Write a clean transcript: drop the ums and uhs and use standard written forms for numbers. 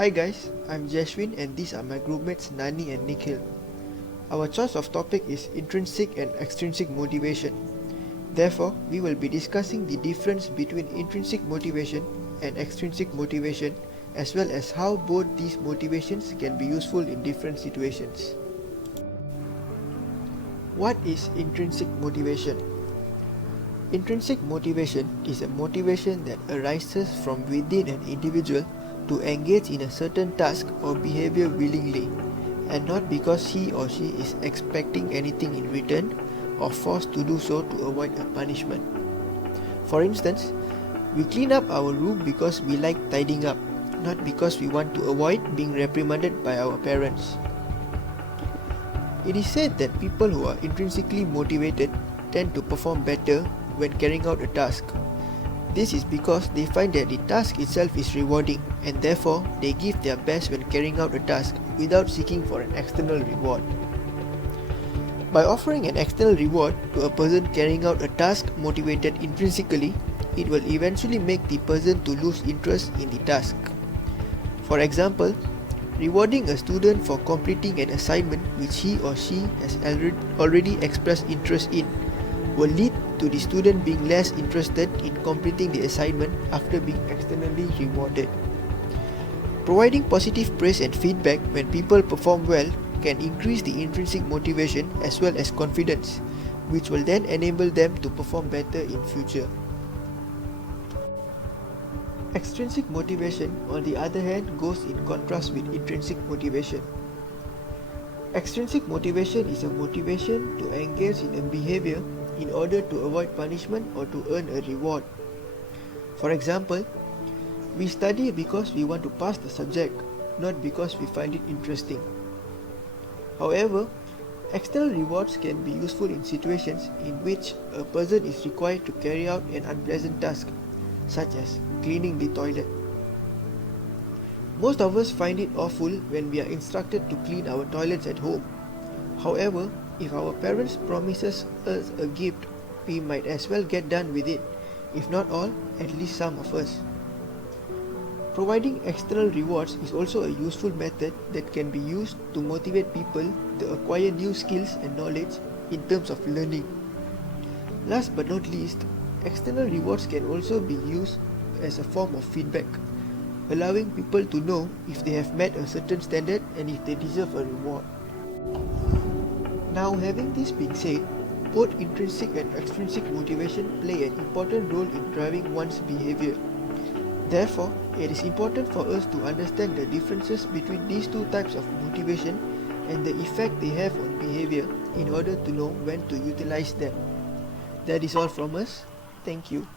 Hi guys, I'm Jashwin and these are my groupmates Nani and Nikhil. Our choice of topic is intrinsic and extrinsic motivation. Therefore, we will be discussing the difference between intrinsic motivation and extrinsic motivation, as well as how both these motivations can be useful in different situations. What is intrinsic motivation? Intrinsic motivation is a motivation that arises from within an individual to engage in a certain task or behavior willingly, and not because he or she is expecting anything in return or forced to do so to avoid a punishment. For instance, we clean up our room because we like tidying up, not because we want to avoid being reprimanded by our parents. It is said that people who are intrinsically motivated tend to perform better when carrying out a task. This is because they find that the task itself is rewarding, and therefore they give their best when carrying out a task without seeking for an external reward. By offering an external reward to a person carrying out a task motivated intrinsically, it will eventually make the person to lose interest in the task. For example, rewarding a student for completing an assignment which he or she has already expressed interest in will lead to the student being less interested in completing the assignment after being externally rewarded. Providing positive praise and feedback when people perform well can increase the intrinsic motivation as well as confidence, which will then enable them to perform better in future. Extrinsic motivation, on the other hand, goes in contrast with intrinsic motivation. Extrinsic motivation is a motivation to engage in a behavior in order to avoid punishment or to earn a reward. For example, we study because we want to pass the subject, not because we find it interesting. However, external rewards can be useful in situations in which a person is required to carry out an unpleasant task, such as cleaning the toilet. Most of us find it awful when we are instructed to clean our toilets at home. However, if our parents promises us a gift, we might as well get done with it, if not all, at least some of us. Providing external rewards is also a useful method that can be used to motivate people to acquire new skills and knowledge in terms of learning. Last but not least, external rewards can also be used as a form of feedback, allowing people to know if they have met a certain standard and if they deserve a reward. Now, having this being said, both intrinsic and extrinsic motivation play an important role in driving one's behavior. Therefore, it is important for us to understand the differences between these two types of motivation and the effect they have on behavior in order to know when to utilize them. That is all from us. Thank you.